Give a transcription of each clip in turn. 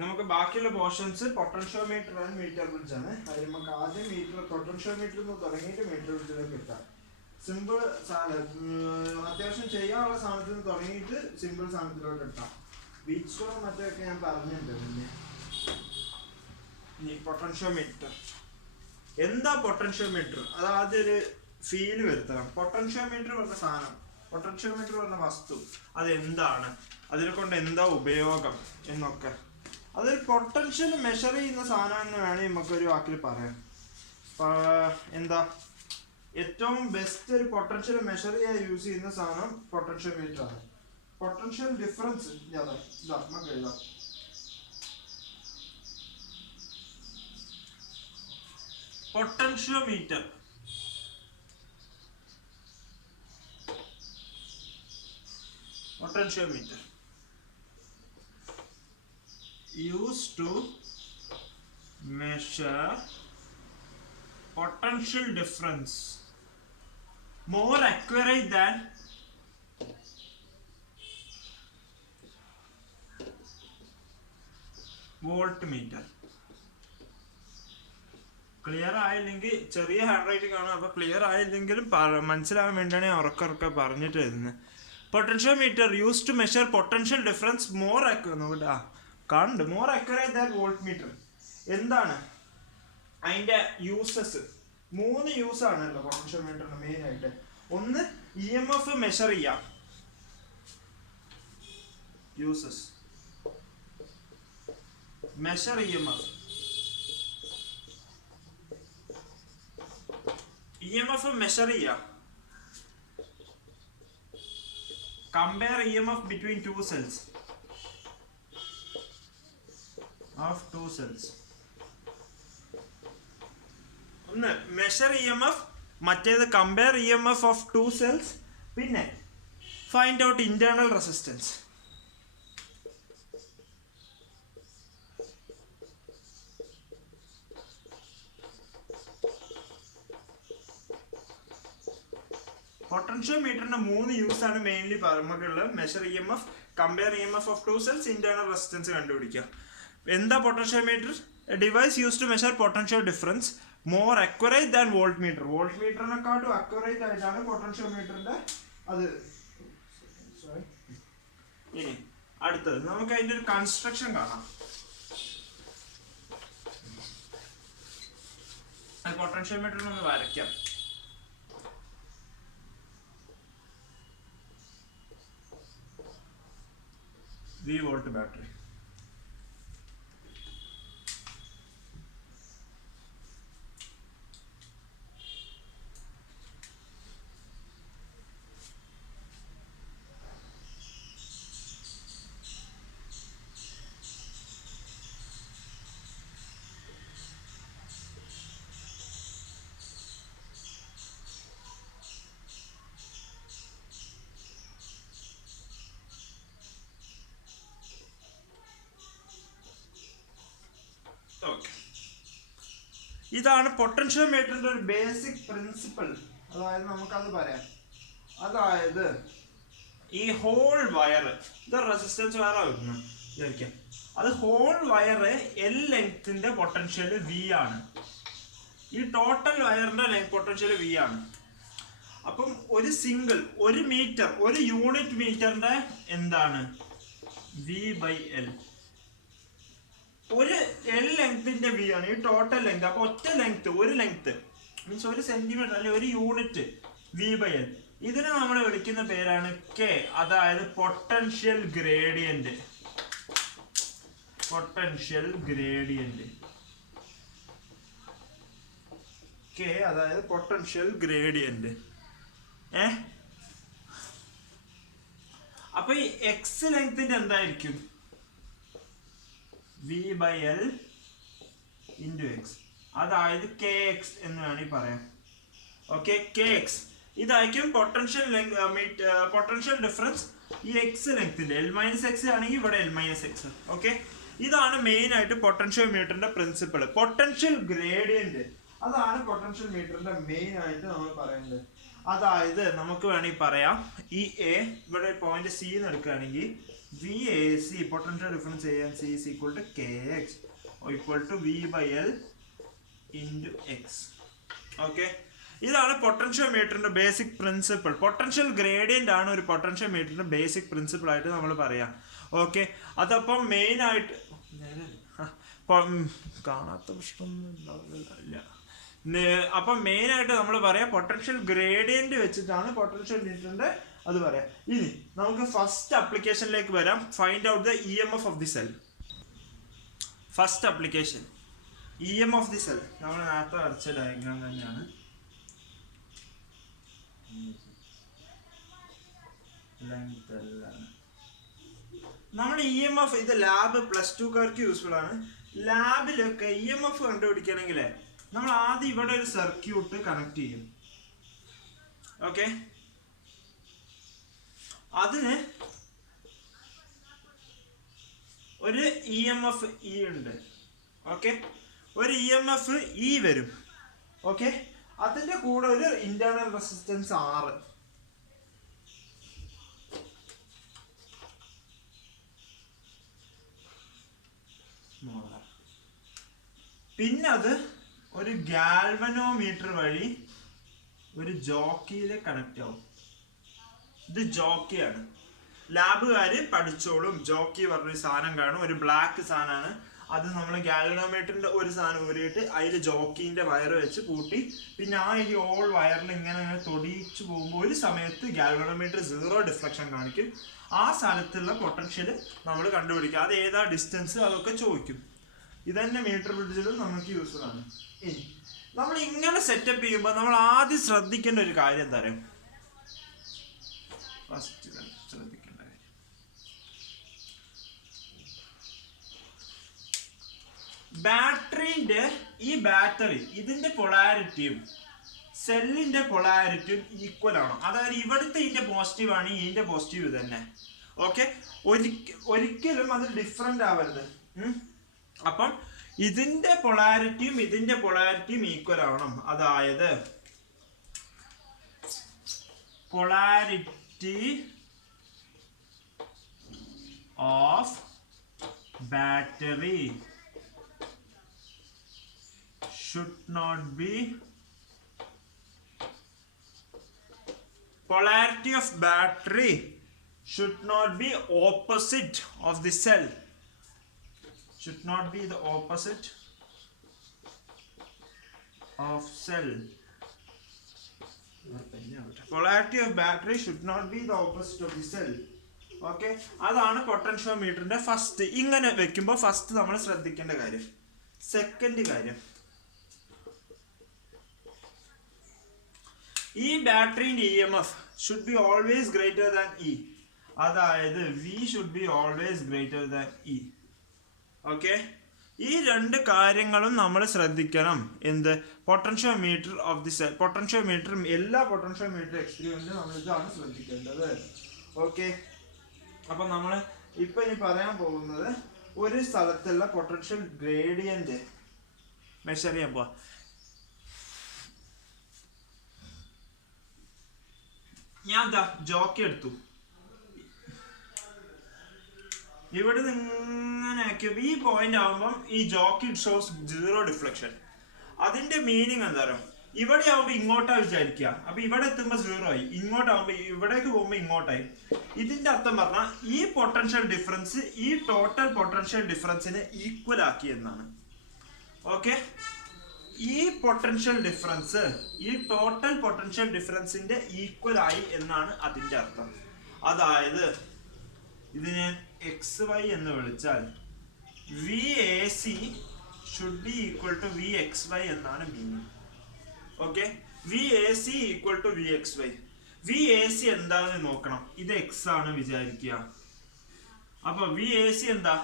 നമുക്ക് ബാക്കിയുള്ള portions potentiometer and metre bridge ആണ്. അതിൽ നമുക്ക് ആദ്യം പൊട്ടൻഷ്യോമീറ്റർ തുടങ്ങിയിട്ട് മീറ്റർ ബ്രിഡ്ജിലേക്ക് എത്താം. സിമ്പിൾ സാധനം, അത്യാവശ്യം ചെയ്യാനുള്ള സാധനത്തിൽ നിന്ന് തുടങ്ങിയിട്ട് സിമ്പിൾ സാധനത്തിലോട്ട് എത്താം. ബീച്ച് സ്റ്റോൺ മറ്റൊക്കെ ഞാൻ പറഞ്ഞിട്ടുണ്ട് പിന്നെ. ഇനി പൊട്ടൻഷ്യോമീറ്റർ എന്താ? പൊട്ടൻഷ്യോമീറ്റർ അത് ആദ്യം ഒരു ഫീല് വരുത്തണം. പൊട്ടൻഷ്യോമീറ്റർ പറഞ്ഞ സാധനം, പൊട്ടൻഷ്യോമീറ്റർ പറഞ്ഞ വസ്തു അതെന്താണ്, അതിനെ കൊണ്ട് എന്താ ഉപയോഗം എന്നൊക്കെ. അതൊരു പൊട്ടൻഷ്യൽ മെഷർ ചെയ്യുന്ന സാധനം എന്ന് വേണമെങ്കിൽ നമുക്കൊരു വാക്കിൽ പറയാം. എന്താ ഏറ്റവും ബെസ്റ്റ് ഒരു പൊട്ടൻഷ്യൽ മെഷർ ചെയ്യാൻ യൂസ് ചെയ്യുന്ന സാധനം പൊട്ടൻഷ്യോമീറ്റർ ആണ്. പൊട്ടൻഷ്യൽ ഡിഫറൻസ് നമുക്ക് എഴുതാം. Potentiometer used to measure potential difference more accurate than voltmeter. Clear ആയില്ലെങ്കിൽ ചെറിയ ഹാൻഡ് റൈറ്റിംഗ് ആണ്, അപ്പോൾ ക്ലിയർ ആയില്ലെങ്കിലും മനസ്സിലാകാൻ വേണ്ടിയാണ് ഞാൻ ഉറക്കെ പറഞ്ഞിട്ട് വരുന്നത്. Potentiometer use to measure potential difference more കാണുന്നുണ്ട്, more accurate than voltmeter. എന്താണ് അതിൻ്റെ യൂസസ്? 3 യൂസ് ആണല്ലോ പൊട്ടൻഷ്യോമീറ്ററിന് മെയിൻ ആയിട്ട്. ഒന്ന്, EMF മെഷർ ചെയ്യാം. യൂസസ് മെഷർ EMF മെഷർ ചെയ്യാം. Compare EMF between two cells of two cells. ഒന്ന് മെഷർ EMF, മറ്റേത് കമ്പയർ EMF ഓഫ് 2 cells, പിന്നെ ഫൈൻഡ് ഔട്ട് ഇന്റേണൽ റെസിസ്റ്റൻസ്. പൊട്ടൻഷ്യോമീറ്ററിന്റെ 3 യൂസ് ആണ് മെയിൻലി നമുക്കുള്ളത്. Measure EMF, compare EMF of 2 cells, internal resistance കണ്ടുപിടിക്കുക. എന്താ potentiometer? Device use to measure potential difference more accurate than voltmeter. Volt മീറ്ററിനെക്കാട്ടും accurate ആയിട്ടാണ് പൊട്ടൻഷ്യോമീറ്ററിന്റെ അത്. ഇനി അടുത്തത് നമുക്ക് അതിന്റെ ഒരു കൺസ്ട്രക്ഷൻ കാണാം. പൊട്ടൻഷ്യോമീറ്ററിനൊന്ന് വരയ്ക്കാം. V-volt battery. ഇതാണ് പൊട്ടൻഷ്യോമീറ്ററിന്റെ ഒരു ബേസിക് പ്രിൻസിപ്പിൾ. അതായത് നമുക്കത് പറയാം. അതായത് ഈ ഹോൾ വയർ, ഇത് റെസിസ്റ്റൻസ് വയർ ആയിരുന്നു വിചാരിക്കാം. അത് ഹോൾ വയർ L ലെങ്ത്തിന്റെ പൊട്ടൻഷ്യൽ V ആണ്. ഈ ടോട്ടൽ വയറിന്റെ പൊട്ടൻഷ്യൽ V ആണ്. അപ്പം ഒരു സിംഗിൾ, ഒരു മീറ്റർ, ഒരു യൂണിറ്റ് മീറ്ററിന്റെ എന്താണ് V/L. ഒരു L ലെങ്ത്തിന്റെ V ആണ് ഈ ടോട്ടൽ ലെങ്ത്. അപ്പൊ ഒറ്റ ലെങ്ത്, ഒരു ലെങ്ത് മീൻസ് 1 സെന്റിമീറ്റർ അല്ലെ 1 യൂണിറ്റ് V/L. ഇതിനെ നമ്മൾ വിളിക്കുന്ന പേരാണ് K, അതായത് പൊട്ടൻഷ്യൽ ഗ്രേഡിയന്റ്. K അതായത് പൊട്ടൻഷ്യൽ ഗ്രേഡിയന്റ്. അപ്പൊ ഈ X ലെങ്ത്തിന്റെ എന്തായിരിക്കും? V/L into X, അതായത് KX എന്ന് വേണമെങ്കിൽ പറയാം. ഓക്കെ, KX ഇതായിരിക്കും പൊട്ടൻഷ്യൽ ഡിഫറൻസ് ഈ X ലെങ്ത്തിന്റെ. L-X ആണെങ്കിൽ ഇവിടെ L-X. ഓക്കെ, ഇതാണ് മെയിൻ ആയിട്ട് പൊട്ടൻഷ്യോമീറ്ററിന്റെ പ്രിൻസിപ്പിൾ. പൊട്ടൻഷ്യൽ ഗ്രേഡിയന്റ് അതാണ് പൊട്ടൻഷ്യൽ മീറ്ററിന്റെ മെയിൻ ആയിട്ട് നമ്മൾ പറയുന്നത്. അതായത് നമുക്ക് വേണമെങ്കിൽ പറയാം, ഈ A ഇവിടെ പോയിന്റ് C എന്ന് എടുക്കുകയാണെങ്കിൽ VAC potential difference A and C is equal to KX or equal to V by L into X. Okay, ഇതാണ് പൊട്ടൻഷ്യോമീറ്ററിന്റെ ബേസിക് പ്രിൻസിപ്പിൾ. പൊട്ടൻഷ്യൽ ഗ്രേഡിയന്റ് ആണ് ഒരു പൊട്ടൻഷ്യോമീറ്ററിന്റെ ബേസിക് പ്രിൻസിപ്പിൾ ആയിട്ട് നമ്മൾ പറയാം. ഓക്കെ, അതപ്പം മെയിൻ ആയിട്ട് കാണാത്ത പ്രശ്നമൊന്നും. അപ്പം മെയിൻ ആയിട്ട് നമ്മൾ പറയാം പൊട്ടൻഷ്യൽ ഗ്രേഡിയന്റ് വെച്ചിട്ടാണ് പൊട്ടൻഷ്യൽ മീറ്ററിന്റെ അത് പറയാം. ഇനി നമുക്ക് ഫസ്റ്റ് അപ്ലിക്കേഷനിലേക്ക് വരാം. Find out the EMF of the cell. First application EMF of the cell നമ്മൾ നേരത്തെ വരച്ച ഡയഗ്രാം തന്നെയാണ്. നമ്മൾ EMF ഇത് ലാബ് +2കാർക്ക് യൂസ്ഫുൾ ആണ്. ലാബിലൊക്കെ EMF കണ്ടുപിടിക്കണമെങ്കിൽ നമ്മൾ ആദ്യം ഇവിടെ ഒരു സർക്യൂട്ട് കണക്ട് ചെയ്യും. ഓക്കെ, അതിന് ഒരു EMF E ഉണ്ട്. ഓക്കെ, ഒരു EMF E വരും. ഓക്കെ, അതിന്റെ കൂടെ ഒരു ഇന്റേണൽ റെസിസ്റ്റൻസ് R. പിന്നെ അത് ഒരു ഗാൽവനോമീറ്റർ വഴി ഒരു ജോക്കിയിൽ കണക്ട് ആവും. ഇത് ജോക്കിയാണ്. ലാബുകാര് പഠിച്ചോളും. ജോക്കി പറഞ്ഞൊരു സാധനം കാണും, ഒരു ബ്ലാക്ക് സാധനമാണ്. അത് നമ്മൾ ഗാൽവനോമീറ്ററിന്റെ ഒരു സാധനം ഊരിയിട്ട് അതിൽ ജോക്കിന്റെ വയർ വെച്ച് പൂട്ടി, പിന്നെ ആ ഈ ഓൾ വയറിൽ ഇങ്ങനെ തൊടിയിച്ചു പോകുമ്പോൾ ഒരു സമയത്ത് ഗാൽവനോമീറ്റർ 0 ഡിഫ്ലക്ഷൻ കാണിക്കും. ആ സ്ഥലത്തുള്ള പൊട്ടൻഷ്യൽ നമ്മൾ കണ്ടുപിടിക്കുക. അത് ഏതാ ഡിസ്റ്റൻസ് അതൊക്കെ ചോദിക്കും. ഇതന്നെ മീറ്റർ ബ്രിഡ്ജിലും നമുക്ക് യൂസ്ഫുൾ ആണ്. ഇനി നമ്മൾ ഇങ്ങനെ സെറ്റപ്പ് ചെയ്യുമ്പോൾ നമ്മൾ ആദ്യം ശ്രദ്ധിക്കേണ്ട ഒരു കാര്യം എന്താ പറയുക? ഫസ്റ്റ് ശ്രദ്ധിക്കേണ്ട കാര്യം, ബാറ്ററിന്റെ ഈ ബാറ്ററി ഇതിന്റെ പൊളാരിറ്റിയും സെല്ലിന്റെ പൊളാരിറ്റിയും ഈക്വൽ ആണോ? അതായത് ഇവിടുത്തെ ഇതിന്റെ പോസിറ്റീവ് ആണ്, ഇതിന്റെ പോസിറ്റീവ് ഇത് തന്നെ. ഓക്കെ, ഒരിക്കലും അത് ഡിഫറെന്റ് ആവരുത്. അപ്പം ഇതിന്റെ പൊളാരിറ്റിയും ഇതിന്റെ പൊളാരിറ്റിയും ഈക്വൽ ആവണം. അതായത് polarity of battery should not be polarity of battery should not be opposite of the cell. Should not be the opposite of cell. Polarity of battery should not be the opposite of the cell. Okay, അതാണ് പൊട്ടൻഷ്യോമീറ്ററിന്റെ first. ഇങ്ങനെ വെക്കുമ്പോൾ first നമ്മൾ ശ്രദ്ധിക്കേണ്ട കാര്യം. Second കാര്യം, ഈ ബാറ്ററിന്റെ EMF should be always greater than E. അതായത് V should be always greater than E. Okay, ഈ രണ്ട് കാര്യങ്ങളും നമ്മൾ ശ്രദ്ധിക്കണം. എന്ത്? Potentiometer of the cell. Potentiometer എല്ലാ പൊട്ടൻഷ്യോമീറ്റർ എക്സ്പെരിമെന്റിലും നമ്മൾ ഇതാണ് ശ്രദ്ധിക്കേണ്ടത്. ഓക്കെ, അപ്പൊ നമ്മൾ ഇപ്പൊ ഇനി പറയാൻ പോകുന്നത് ഒരു സ്ഥലത്തുള്ള പൊട്ടൻഷ്യൽ ഗ്രേഡിയന്റ് മെഷർ ചെയ്യാൻ പോവാ. ഞാൻ എന്താ ജോക്കി എടുത്തു, ഇവിടെ ഇങ്ങനെ ആക്കിയപ്പോൾ ഈ പോയിന്റ് ആകുമ്പോൾ ഈ ജോക്കി ഷോസ് 0 ഡിഫ്ലക്ഷൻ. അതിന്റെ മീനിങ് എന്താ പറയുക? ഇവിടെ ആവുമ്പോൾ ഇങ്ങോട്ടാ വിചാരിക്കുക, അപ്പൊ ഇവിടെ എത്തുമ്പോൾ 0 ആയി. ഇങ്ങോട്ടാവുമ്പോൾ ഇവിടേക്ക് പോകുമ്പോൾ ഇങ്ങോട്ടായി. ഇതിന്റെ അർത്ഥം പറഞ്ഞാൽ ഈ പൊട്ടൻഷ്യൽ ഡിഫറൻസ് ഈ ടോട്ടൽ പൊട്ടൻഷ്യൽ ഡിഫറൻസിനെ ഈക്വൽ ആക്കി എന്നാണ്. ഓക്കെ, ഈ പൊട്ടൻഷ്യൽ ഡിഫറൻസ് ഈ ടോട്ടൽ പൊട്ടൻഷ്യൽ ഡിഫറൻസിന്റെ ഈക്വൽ ആയി എന്നാണ് അതിന്റെ അർത്ഥം. അതായത് ഇതിനെ XY എന്ന് വിളിച്ചാൽ VAC should be equal to VXY എന്നാണ് meaning. Okay, VAC equal to VXY. VAC എന്താണെന്ന് നോക്കണം. ഇത് X ആണ് വിചാരിക്കുക. അപ്പൊ VAC എന്താ?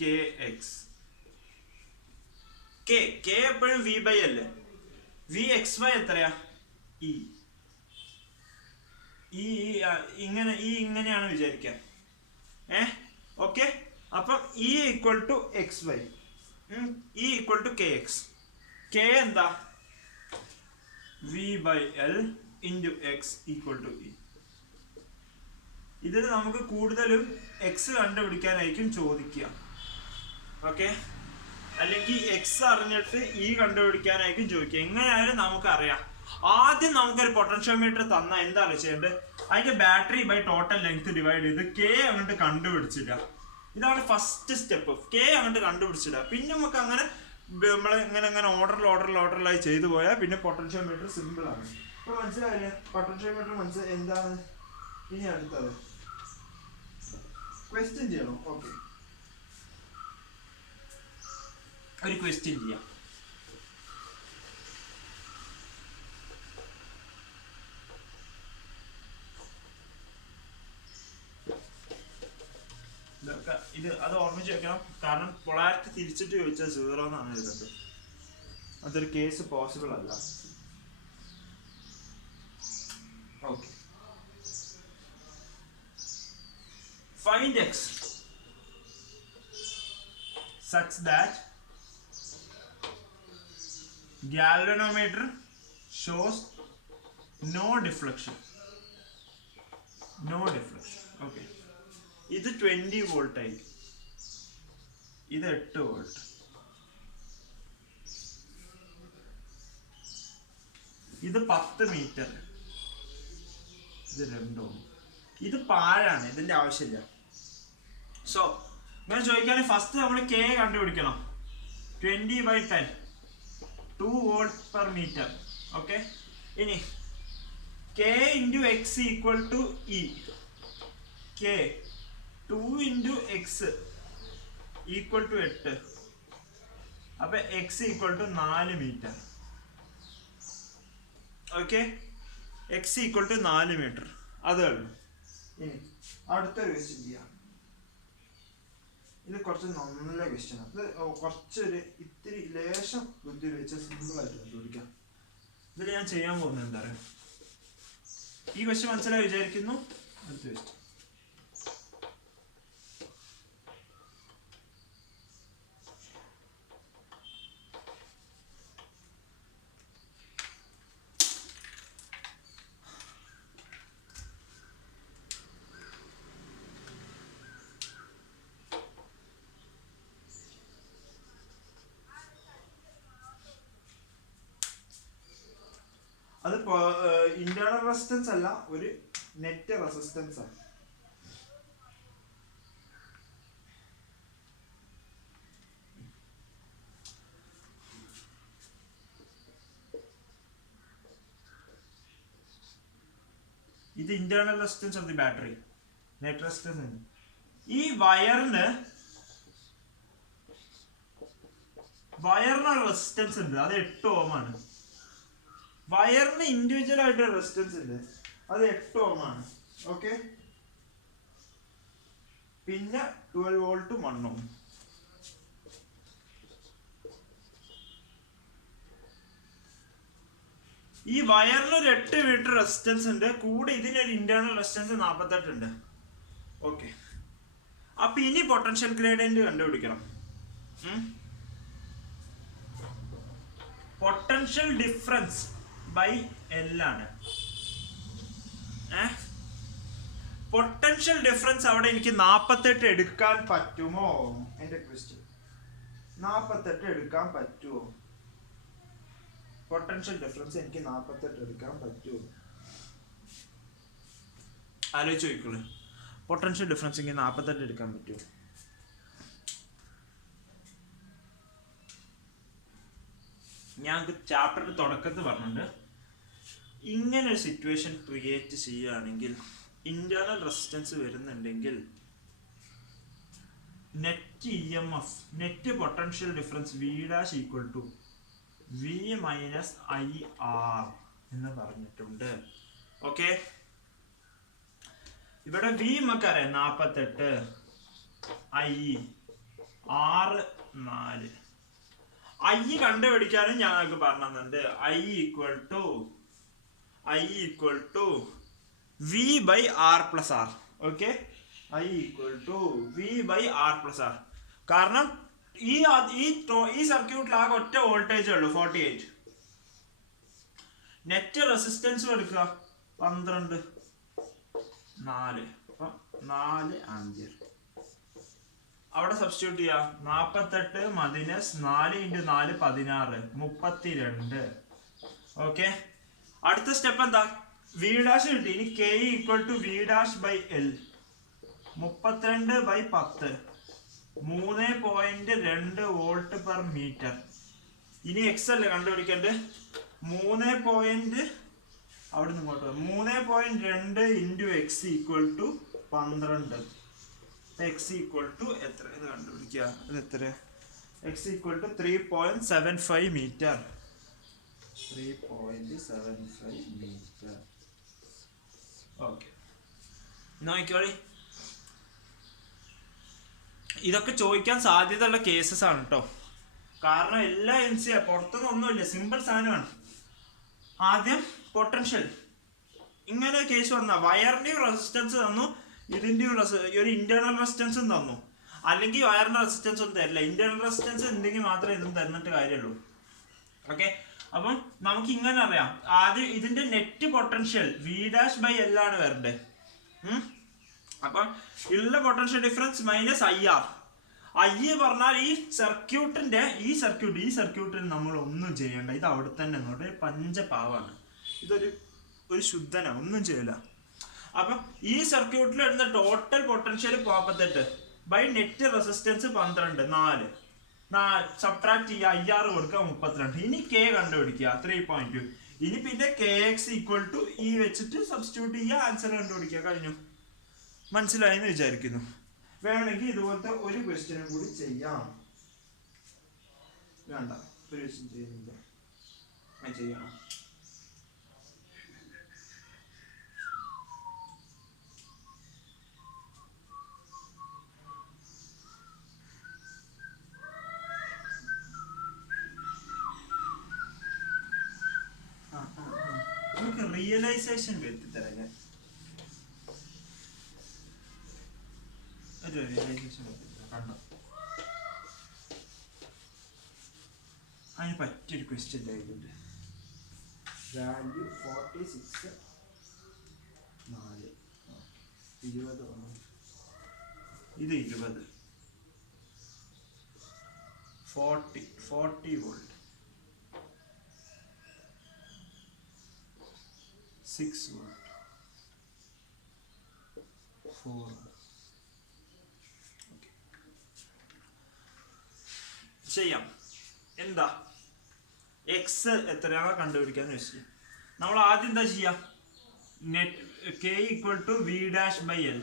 KX. K എപ്പോഴും V by L. VXY എത്രയാ? E. ഇങ്ങനെയാണ് വിചാരിക്കുക. ഓക്കെ, അപ്പം E equal to XY, E equal to KX. K എന്താ? V by L into X equal to E. ഇതിൽ നമുക്ക് കൂടുതലും എക്സ് കണ്ടുപിടിക്കാനായിരിക്കും ചോദിക്കുക. ഓക്കെ, അല്ലെങ്കിൽ എക്സ് അറിഞ്ഞിട്ട് ഇ കണ്ടുപിടിക്കാനായിരിക്കും ചോദിക്കുക. എങ്ങനെയായാലും നമുക്കറിയാം. ആദ്യം നമുക്കൊരു പൊട്ടൻഷ്യോമീറ്റർ തന്നാൽ എന്താണ് ചെയ്യേണ്ടത്? അതിന്റെ battery by total length divide ചെയ്ത് കെ അങ്ങോട്ട് കണ്ടുപിടിച്ചിടുക. ഇതാണ് ഫസ്റ്റ് സ്റ്റെപ്പ്. കെ അങ്ങോട്ട് കണ്ടുപിടിച്ചിടുക. പിന്നെ നമുക്ക് അങ്ങനെ നമ്മൾ ഇങ്ങനെ ഓർഡറിലായി ചെയ്തു പോയാൽ പിന്നെ പൊട്ടൻഷ്യോമീറ്റർ സിമ്പിൾ ആണ്. ഇപ്പൊ മനസ്സിലായില്ലേ പൊട്ടൻഷ്യോമീറ്റർ? മനസ്സിലായി എന്താണ്? ഇനി അടുത്തത് ക്വസ്റ്റ്യൻ ചെയ്യണം. ഓക്കെ, ഒരു ക്വസ്റ്റ്യൻ ചെയ്യാം. ഇത് അത് ഓർമ്മിച്ച് വെക്കണം. കാരണം പൊളാരിറ്റി തിരിച്ചിട്ട് ചോദിച്ചാൽ 0 എന്നാണ് എഴുതുന്നത്. അതൊരു കേസ് പോസിബിൾ അല്ല. Okay, find X such that galvanometer shows no deflection. Okay, ഇത് 20 വോൾട്ട് ആയിരിക്കും, ഇത് 8 വോൾട്ട്. ഇത് 10 മീറ്റർ, ഇത് 2 ഓം. ഇത് പാഴാണ്, ഇതിന്റെ ആവശ്യമില്ല. സോ ഞാൻ ചോദിക്കുകയാണെങ്കിൽ ഫസ്റ്റ് നമ്മൾ കെ കണ്ടുപിടിക്കണം. 20/10 2 വോൾട്ട് പെർ മീറ്റർ. ഓക്കെ, ഇനി K into x equal to E. K 2 into x equal to 8. അപ്പൊ x equal to 4 metre. Okay, x equal to 4 metre. അതേ ഉള്ളൂ. ഇനി അടുത്തൊരു ക്വസ്റ്റ്യൻ ചെയ്യാം. ഇത് കുറച്ച് നല്ല ക്വസ്റ്റ്യൻ ആണ്. ഇത് കുറച്ചൊരു ഇത്തിരി ലേശം ബുദ്ധി വെച്ച് സിമ്പിൾ ആയിട്ട് കണ്ടുപിടിക്കാം. ഇതിൽ ഞാൻ ചെയ്യാൻ പോകുന്നത് എന്താ പറയുക, ഈ ക്വസ്റ്റ്യൻ മനസ്സിലായി വിചാരിക്കുന്നു. അടുത്ത ക്വസ്റ്റ്യൻ. അത് ഇന്റേണൽ റെസിസ്റ്റൻസ് അല്ല, ഒരു നെറ്റ് റെസിസ്റ്റൻസ് ആണ്. ഇത് internal resistance of the battery, net resistance. ഈ വയറിന് റെസിസ്റ്റൻസ് ഉണ്ട്, അത് 8 ഓം ആണ്. വയറിന് ഇൻഡിവിജ്വൽ ആയിട്ട് റെസിസ്റ്റൻസ് ഉണ്ട്, അത് 8 ഓം ആണ്. ഓക്കെ, പിന്നെ 12 വോൾട്ട് 1 ഓം. ഈ വയറിന് ഒരു 8 മീറ്റർ റെസിസ്റ്റൻസ് ഉണ്ട്, കൂടെ ഇതിനൊരു ഇന്റേണൽ റെസിസ്റ്റൻസ് 48 ഉണ്ട്. ഓക്കെ, അപ്പൊ ഇനി പൊട്ടൻഷ്യൽ ഗ്രേഡിയന്റ് കണ്ടുപിടിക്കണം. പൊട്ടൻഷ്യൽ ഡിഫറൻസ് ബൈ എൽ ആണ്. പൊട്ടൻഷ്യൽ ഡിഫറൻസ് അവിടെ എനിക്ക് 48 എടുക്കാൻ പറ്റുമോ? എന്റെ ക്വസ്റ്റ്യൻ, 48 എടുക്കാൻ പറ്റുമോ? പൊട്ടൻഷ്യൽ ഡിഫറൻസ് എനിക്ക് 48 എടുക്കാൻ പറ്റുമോ? ആലോചിച്ച് നോക്കിക്കോളൂ. പൊട്ടൻഷ്യൽ ഡിഫറൻസ് എനിക്ക് 48 എടുക്കാൻ പറ്റുമോ? ഞാൻ ചാപ്റ്ററിന്റെ തുടക്കത്തിൽ പറഞ്ഞിട്ടുണ്ട്, ഇങ്ങനെ ഒരു സിറ്റുവേഷൻ ക്രിയേറ്റ് ചെയ്യുകയാണെങ്കിൽ, ഇന്റേണൽ റെസിസ്റ്റൻസ് വരുന്നുണ്ടെങ്കിൽ net E M F, net potential difference V dash equal to V minus I R എന്ന് പറഞ്ഞിട്ടുണ്ട്. ഓക്കെ, ഇവിടെ വി നമുക്കറിയാം 48, ഐ 6 4. ഐ കണ്ടുപിടിക്കാനും ഞങ്ങൾക്ക് പറഞ്ഞിട്ടുണ്ട്. I equal to V by R plus R. Okay, I equal to V by R plus R. കാരണം ഈ സർക്യൂട്ടിൽ ആകെ ഒറ്റ വോൾട്ടേജ് ഉള്ളൂ, 48. നെറ്റ് റെസിസ്റ്റൻസും എടുക്കുക 12 4. അപ്പം 4 ആംപിയർ. അവിടെ സബ്സ്റ്റിറ്റ്യൂട്ട് ചെയ്യാം. 48 മൈനസ് 4 × 4 16 32. ഓക്കെ, അടുത്ത സ്റ്റെപ്പ് എന്താ? വി ഡാഷ് കിട്ടി. ഇനി K equal to V dash by L. 32/10 3.2 volt per metre. ഇനി എക്സ് അല്ലേ കണ്ടുപിടിക്കേണ്ടത്. 3. അവിടെ നിന്ന് ഇങ്ങോട്ട് 3.2 × X equal to 12. X equal to എത്ര ഇത് കണ്ടുപിടിക്കുക. ഇത് എത്ര? X equal to 3.75 metre. 3.75 metre. Okay, നോക്കിക്കോളി. ഇതൊക്കെ ചോദിക്കാൻ സാധ്യതയുള്ള കേസസ് ആണ് കേട്ടോ. കാരണം എല്ലാ NC പുറത്തുനിന്ന് ഒന്നുമില്ല, സിമ്പിൾ സാധനമാണ്. ആദ്യം പൊട്ടൻഷ്യൽ. ഇങ്ങനെ കേസ് വന്നാൽ വയറിന്റെയും റെസിസ്റ്റൻസ് തന്നു, ഇതിന്റെയും ഒരു ഇന്റേണൽ റെസിസ്റ്റൻസും തന്നു. അല്ലെങ്കിൽ വയറിന്റെ റെസിസ്റ്റൻസ് ഒന്നും തരില്ല. ഇന്റേണൽ റെസിസ്റ്റൻസ് ഉണ്ടെങ്കിൽ മാത്രമേ ഇതും തന്നിട്ട് കാര്യമുള്ളൂ. ഓക്കെ, അപ്പം നമുക്ക് ഇങ്ങനെ അറിയാം. ആദ്യം ഇതിന്റെ net potential V dash by L ആണ് വരണ്ടേ. അപ്പം ഉള്ള potential difference minus IR. I പറഞ്ഞാൽ ഈ സർക്യൂട്ടിന് നമ്മൾ ഒന്നും ചെയ്യണ്ട. ഇത് അവിടെ തന്നെ ഒരു പഞ്ചപാവാണ്. ഇതൊരു ശുദ്ധനാണ്, ഒന്നും ചെയ്യില്ല. അപ്പം ഈ സർക്യൂട്ടിൽ ഇടുന്ന total potential 48 by net resistance 12 subtract ചെയ്യുക. IR കൊടുക്കുക 32. ഇനി K കണ്ടുപിടിക്കുക 3.2. ഇനി പിന്നെ KX ഈക്വൽ ടു ഈ വെച്ചിട്ട് സബ്സ്റ്റിറ്റ്യൂട്ട് ചെയ്യുക, ആൻസർ കണ്ടുപിടിക്കുക. കഴിഞ്ഞു. മനസ്സിലായെന്ന് വിചാരിക്കുന്നു. വേണമെങ്കിൽ ഇതുപോലത്തെ ഒരു ക്വസ്റ്റ്യനും കൂടി ചെയ്യാം. വേണ്ട, ഒരു ക്വസ്റ്റ്യൻ ചെയ്യുന്നില്ല. ചെയ്യണം. നമുക്ക് റിയലൈസേഷൻ വരുത്തിത്തരാം. ഞാൻ ഒരു റിയലൈസേഷൻ വരുത്തിത്തരാം. കണ്ടോ, അതിന് പറ്റിയൊരു ക്വസ്റ്റ്യൻ ആയിട്ടുണ്ട്. വാല്യൂ 46 4 20 ഇത് 20 40 വോൾട്ട് 6 വോൾട്ട് 4. ചെയ്യാം. എന്താ എക്സ് എത്രയാണോ കണ്ടുപിടിക്കാന്ന് വെച്ചാൽ നമ്മൾ ആദ്യം എന്താ ചെയ്യാം? Net K equal to V dash by L.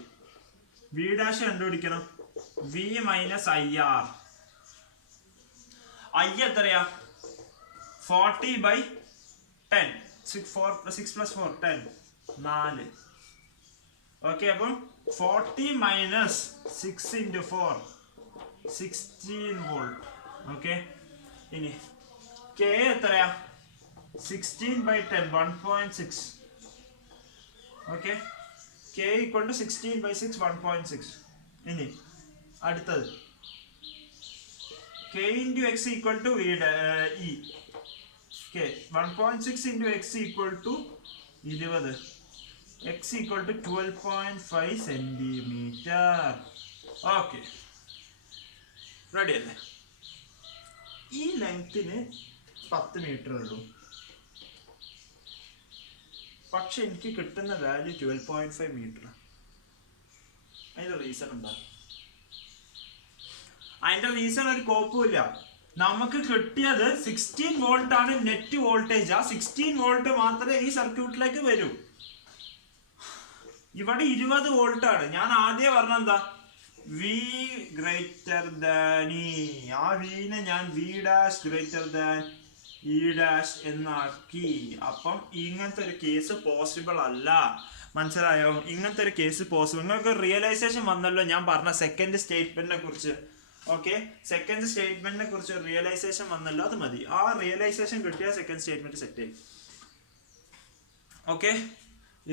V dash കണ്ടുപിടിക്കണം. V minus IR. I എത്രയാ? 40/10. 6 + 4 10 4. ഓക്കെ, അപ്പം 40 മൈനസ് 6 × 4 16 വോൾട്ട്. ഓക്കെ, ഇനി K എത്രയാ? 16/10 1.6. Okay, K equal to 16/6 1.6. ഇനി അടുത്തത് K × X equal to E. K 1.6 × X equal to 20. X equal to 12.5 centimetre. Okay, ready അല്ലേ? ഈ ലെങ്ത്തിന് 10 metre ഉള്ളൂ. പക്ഷെ എനിക്ക് കിട്ടുന്ന വാല്യൂ 12.5 മീറ്റർ. അതിന്റെ റീസൺ എന്താ? അതിന്റെ റീസൺ ഒരു കോപ്പുമില്ല. നമുക്ക് കിട്ടിയത് 16 വോൾട്ട് ആണ് നെറ്റ് വോൾട്ടേജ്. ആ 16 വോൾട്ട് മാത്രമേ ഈ സർക്യൂട്ടിലേക്ക് വരൂ. ഇവിടെ 20 വോൾട്ട് ആണ്. ഞാൻ ആദ്യം പറഞ്ഞെന്താ? V greater than E. ആ വിനെ ഞാൻ V dash greater than E dash എന്നാക്കി. അപ്പം ഇങ്ങനത്തെ ഒരു കേസ് പോസിബിൾ അല്ല. മനസ്സിലായോ? ഇങ്ങനത്തെ ഒരു കേസ് പോസിബിൾ. നിങ്ങൾക്ക് റിയലൈസേഷൻ വന്നല്ലോ ഞാൻ പറഞ്ഞ സെക്കൻഡ് സ്റ്റേറ്റ്മെന്റിനെ കുറിച്ച്. ഓക്കെ, സെക്കൻഡ് സ്റ്റേറ്റ്മെന്റിനെ കുറിച്ച് റിയലൈസേഷൻ വന്നല്ലോ, അത് മതി. ആ റിയലൈസേഷൻ കിട്ടിയ സെക്കൻഡ് സ്റ്റേറ്റ്മെന്റ് സെറ്റ് ആയി. ഓക്കെ,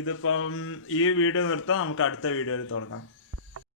ഇതിപ്പം ഈ വീഡിയോ നിർത്താം. നമുക്ക് അടുത്ത വീഡിയോയിൽ തുടങ്ങാം.